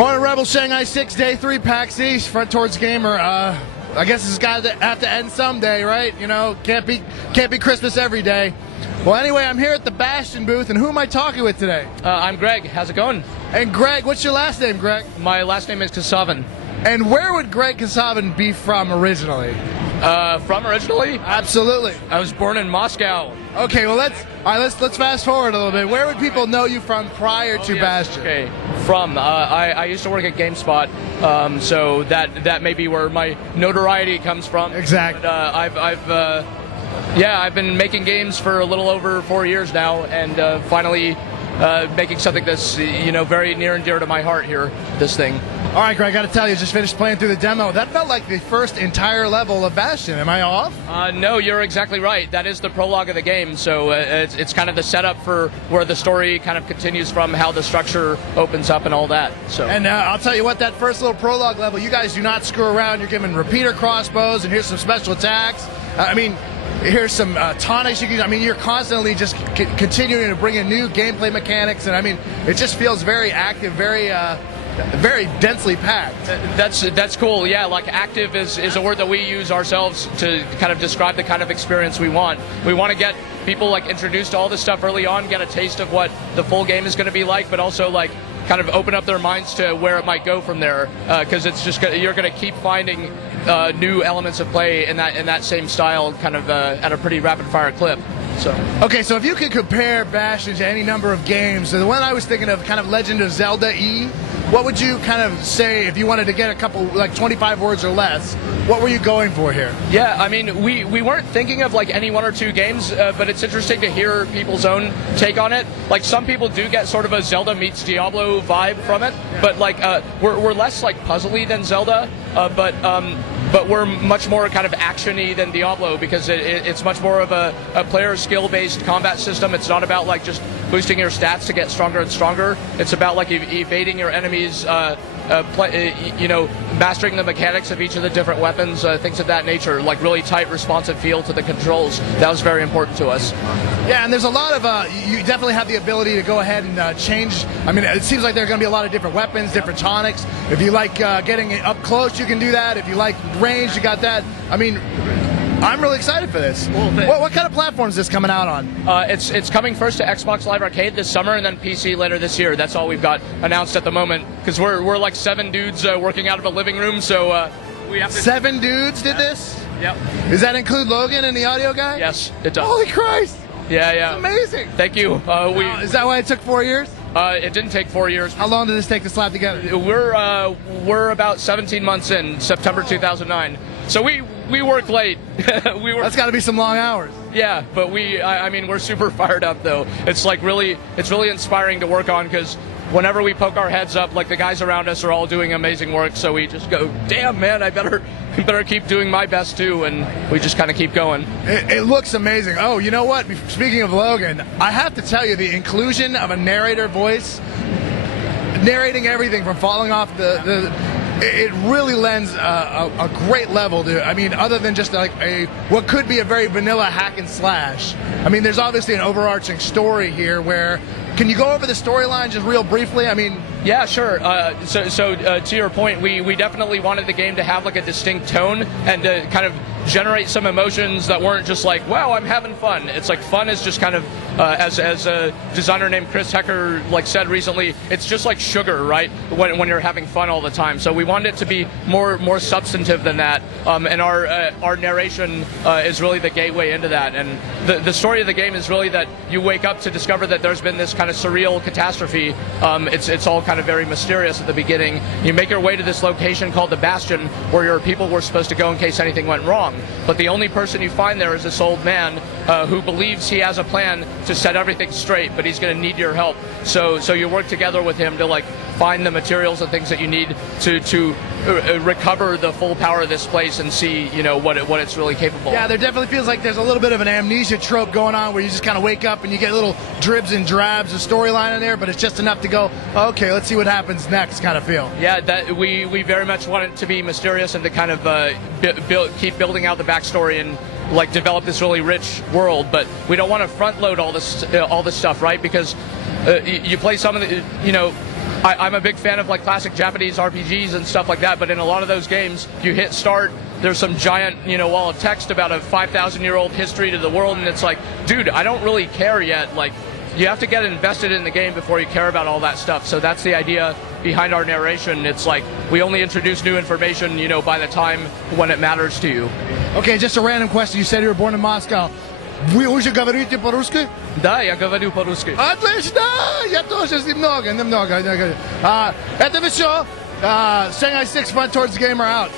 Morning, Rebel Shanghai 6, Day 3, PAX East, front towards Gamer. I guess this has got to have to end someday, right? You know, can't be Christmas every day. Well, anyway, I'm here at the Bastion booth, and who am I talking with today? I'm Greg. How's it going? And Greg, what's your last name, Greg? My last name is Kasavin. And where would Greg Kasavin be from originally? From originally? Absolutely. I was born in Moscow. Okay, well let's fast forward a little bit. Where would people know you from prior to Bastion? Okay, from I used to work at GameSpot, so that may be where my notoriety comes from. Exactly. But, I've been making games for a little over 4 years now, and finally making something that's very near and dear to my heart here. This thing. All right, Greg, I got to tell you, just finished playing through the demo. That felt like the first entire level of Bastion. Am I off? No, you're exactly right. That is the prologue of the game, so it's kind of the setup for where the story kind of continues from, how the structure opens up and all that. So. And I'll tell you what, that first little prologue level, you guys do not screw around. You're giving repeater crossbows, and here's some special attacks. Here's some tonics you can. You're constantly just continuing to bring in new gameplay mechanics, and it just feels very active, very densely packed. That's cool. Yeah, like active is a word that we use ourselves to kind of describe the kind of experience we want. We want to get people like introduced to all this stuff early on, get a taste of what the full game is going to be like, but also like kind of open up their minds to where it might go from there, because it's just you're going to keep finding new elements of play in that same style, kind of at a pretty rapid fire clip. So. Okay, so if you could compare Bastion to any number of games, the one I was thinking of, kind of Legend of Zelda E, what would you kind of say if you wanted to get a couple, like 25 words or less? What were you going for here? Yeah, we weren't thinking of like any one or two games, but it's interesting to hear people's own take on it. Like some people do get sort of a Zelda meets Diablo vibe from it, but like we're less like puzzly than Zelda, but we're much more kind of action-y than Diablo, because it's much more of a player skill-based combat system. It's not about like just boosting your stats to get stronger and stronger. It's about like evading your enemies, mastering the mechanics of each of the different weapons, things of that nature, like really tight, responsive feel to the controls. That was very important to us. Yeah, and there's a lot of, you definitely have the ability to go ahead and change. It seems like there are going to be a lot of different weapons, different tonics. If you like getting up close, you can do that. If you like range, you got that. I'm really excited for this. What kind of platform is this coming out on? It's coming first to Xbox Live Arcade this summer, and then PC later this year. That's all we've got announced at the moment, because we're like 7 dudes working out of a living room, so we have to... 7 dudes did this? Yep. Does that include Logan and the audio guy? Yes, it does. Holy Christ! Yeah. That's amazing. Thank you. Is that why it took 4 years? It didn't take 4 years. How long did this take to slap together? We're about 17 months in, September 2009. So we work late. That's got to be some long hours. Yeah, but we're super fired up though. It's really inspiring to work on, because whenever we poke our heads up, like the guys around us are all doing amazing work, so we just go, damn man, I better keep doing my best too, and we just kind of keep going. It looks amazing. Oh, you know what? Speaking of Logan, I have to tell you, the inclusion of a narrator voice, narrating everything from falling off it really lends a great level to, other than just like what could be a very vanilla hack and slash. There's obviously an overarching story here where, can you go over the storyline just real briefly? Yeah, sure. So to your point, we definitely wanted the game to have like a distinct tone and to kind of generate some emotions that weren't just like, wow, I'm having fun. It's like fun is just kind of, as a designer named Chris Hecker said recently, it's just like sugar, right? When you're having fun all the time. So we wanted it to be more substantive than that. And our narration is really the gateway into that. And the story of the game is really that you wake up to discover that there's been this kind of surreal catastrophe. It's all kind of very mysterious at the beginning. You make your way to this location called the Bastion, where your people were supposed to go in case anything went wrong. But the only person you find there is this old man who believes he has a plan to set everything straight, but he's going to need your help. So you work together with him to find the materials and things that you need to recover the full power of this place and see what it's really capable of. Yeah, there definitely feels like there's a little bit of an amnesia trope going on, where you just kind of wake up and you get little dribs and drabs of storyline in there, but it's just enough to go, okay, let's see what happens next kind of feel. Yeah, that we very much want it to be mysterious and to kind of keep building out the backstory and develop this really rich world, but we don't want to front load all this stuff, right? Because you play some of the I'm a big fan of like classic Japanese RPGs and stuff like that, but in a lot of those games, you hit start, there's some giant, wall of text about a 5,000-year-old history to the world, and it's like, dude, I don't really care yet. Like, you have to get invested in the game before you care about all that stuff. So that's the idea behind our narration. It's like we only introduce new information, by the time when it matters to you. Okay, just a random question. You said you were born in Moscow. Вы уже говорите по-русски? Да, я говорю по-русски. Отлично! Я тоже немного. Это все. Shanghai 6 front towards the game are out.